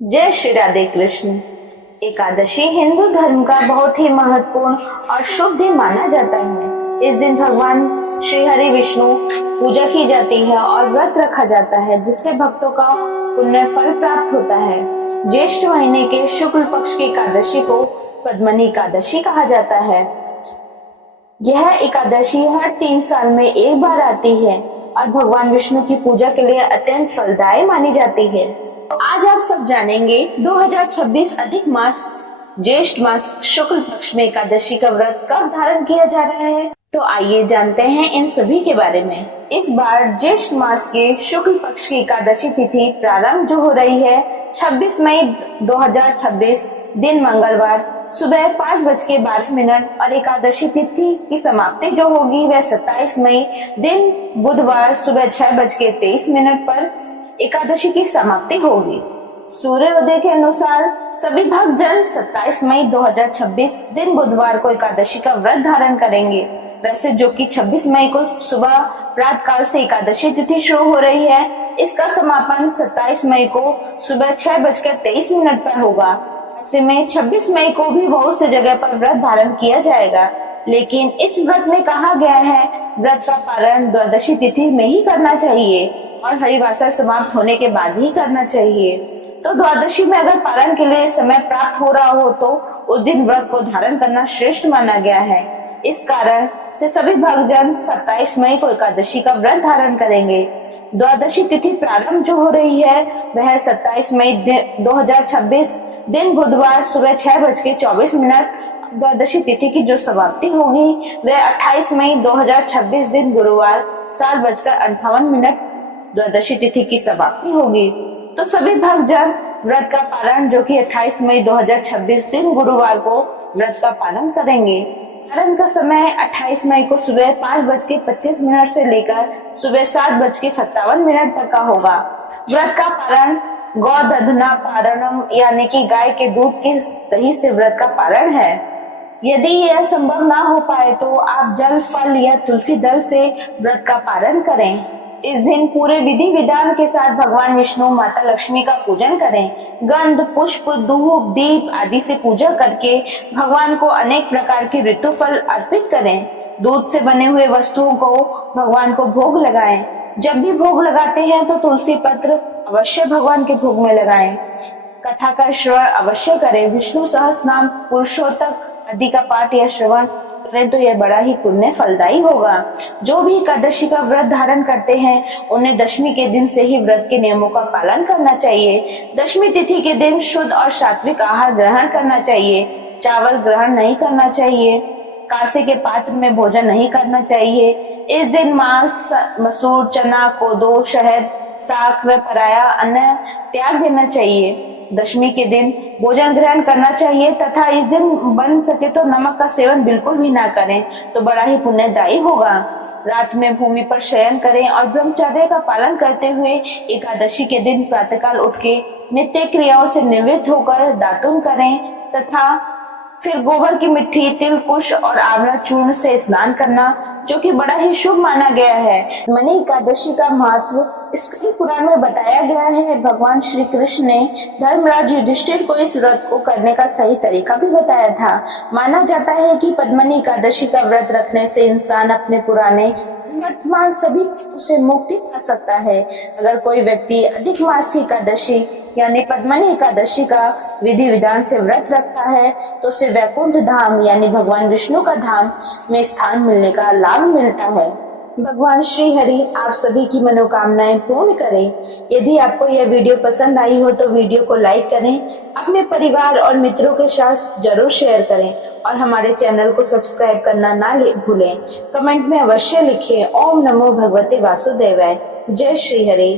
जय श्री राधे कृष्ण। एकादशी हिंदू धर्म का बहुत ही महत्वपूर्ण और शुभ दिन माना जाता है। इस दिन भगवान श्री हरि विष्णु पूजा की जाती है और व्रत रखा जाता है, जिससे भक्तों का पुण्य फल प्राप्त होता है। ज्येष्ठ महीने के शुक्ल पक्ष की एकादशी को पद्मनी एकादशी कहा जाता है। यह एकादशी हर 3 साल में एक बार आती है और भगवान विष्णु की पूजा के लिए अत्यंत फलदायी मानी जाती है। आज आप सब जानेंगे 2026 अधिक मास ज्येष्ठ मास शुक्ल पक्ष में एकादशी का व्रत कब धारण किया जा रहा है। तो आइए जानते हैं इन सभी के बारे में। इस बार ज्येष्ठ मास के शुक्ल पक्ष की एकादशी तिथि प्रारंभ जो हो रही है 26 मई 2026 दिन मंगलवार सुबह 5:12 और एकादशी तिथि की समाप्ति जो होगी वह 27 मई दिन बुधवार सुबह 6:23 पर एकादशी की समाप्ति होगी। सूर्योदय के अनुसार सभी भक्तजन 27 मई 2026 दिन बुधवार को एकादशी का व्रत धारण करेंगे। वैसे जो कि 26 मई को सुबह प्रातः काल से एकादशी तिथि शुरू हो रही है, इसका समापन 27 मई को सुबह 6:23 पर होगा। ऐसे में 26 मई को भी बहुत सी जगह पर व्रत धारण किया जाएगा, लेकिन इस व्रत में कहा गया है व्रत का पारण द्वादशी तिथि में ही करना चाहिए और हरिवासर समाप्त होने के बाद ही करना चाहिए। तो द्वादशी में अगर पारण के लिए समय प्राप्त हो रहा हो तो उस दिन व्रत को धारण करना श्रेष्ठ माना गया है। इस कारण से सभी भक्तजन 27 मई को एकादशी का व्रत धारण करेंगे। द्वादशी तिथि प्रारंभ जो हो रही है वह 27 मई 2026 दिन बुधवार सुबह 6:24। द्वादशी तिथि की जो समाप्ति होगी वह 28 मई 2026 दिन गुरुवार 7:58 द्वादशी तिथि की समाप्ति होगी। तो सभी भक्तजन व्रत का पारण जो कि 28 मई 2026 दिन गुरुवार को व्रत का पालन करेंगे। पारण का समय 28 मई को सुबह 5:25 से लेकर सुबह 7:57 तक का होगा। व्रत का पारण गौदधना पारणम यानी कि गाय के दूध के दही से व्रत का पारण है। यदि यह संभव ना हो पाए तो आप जल फल या तुलसी दल से व्रत का पारण करें। इस दिन पूरे विधि विधान के साथ भगवान विष्णु माता लक्ष्मी का पूजन करें। गंध पुष्प धूप दीप आदि से पूजा करके भगवान को अनेक प्रकार के ऋतु फल अर्पित करें। दूध से बने हुए वस्तुओं को भगवान को भोग लगाएं। जब भी भोग लगाते हैं तो तुलसी पत्र अवश्य भगवान के भोग में लगाएं। कथा का श्रवण अवश्य करें। विष्णु सहस्रनाम पुरुषोत्तम आदि का पाठ या श्रवण करें तो यह बड़ा ही पुण्य फलदायी होगा। जो भी एकादशी का व्रत धारण करते हैं उन्हें दशमी के दिन से ही व्रत के नियमों का पालन करना चाहिए। दशमी तिथि के दिन शुद्ध और सात्विक आहार ग्रहण करना चाहिए। चावल ग्रहण नहीं करना चाहिए। कांसे के पात्र में भोजन नहीं करना चाहिए। इस दिन मांस मसूर चना कोदो शहद साग व पराया अन्न त्याग देना चाहिए। दशमी के दिन भोजन ग्रहण करना चाहिए तथा इस दिन बन सके तो नमक का सेवन बिल्कुल भी ना करें तो बड़ा ही पुण्यदायी होगा। रात में भूमि पर शयन करें और ब्रह्मचर्य का पालन करते हुए एकादशी के दिन प्रातःकाल उठ के नित्य क्रियाओं से निवृत्त होकर दातुन करें तथा फिर गोबर की मिट्टी तिल कुश और आंवला चूर्ण से स्नान करना जो कि बड़ा ही शुभ माना गया है। मनी एकादशी का महत्व इसके पुराण में बताया गया है। भगवान श्री कृष्ण ने धर्मराज युधिष्ठिर को इस व्रत को करने का सही तरीका भी बताया था। माना जाता है कि पद्मनी एकादशी का व्रत रखने से इंसान अपने पुराने वर्तमान सभी से मुक्ति पा सकता है। अगर कोई व्यक्ति अधिक मास की एकादशी यानी पद्मनी एकादशी का विधि विधान से व्रत रखता है तो उसे वैकुंठ धाम यानी भगवान विष्णु का धाम में स्थान मिलने का लाभ मिलता है। भगवान श्री हरि आप सभी की मनोकामनाएं पूर्ण करें। यदि आपको यह वीडियो पसंद आई हो तो वीडियो को लाइक करें, अपने परिवार और मित्रों के साथ जरूर शेयर करें और हमारे चैनल को सब्सक्राइब करना ना भूलें। कमेंट में अवश्य लिखें ओम नमो भगवते वासुदेवाय। जय श्री हरि।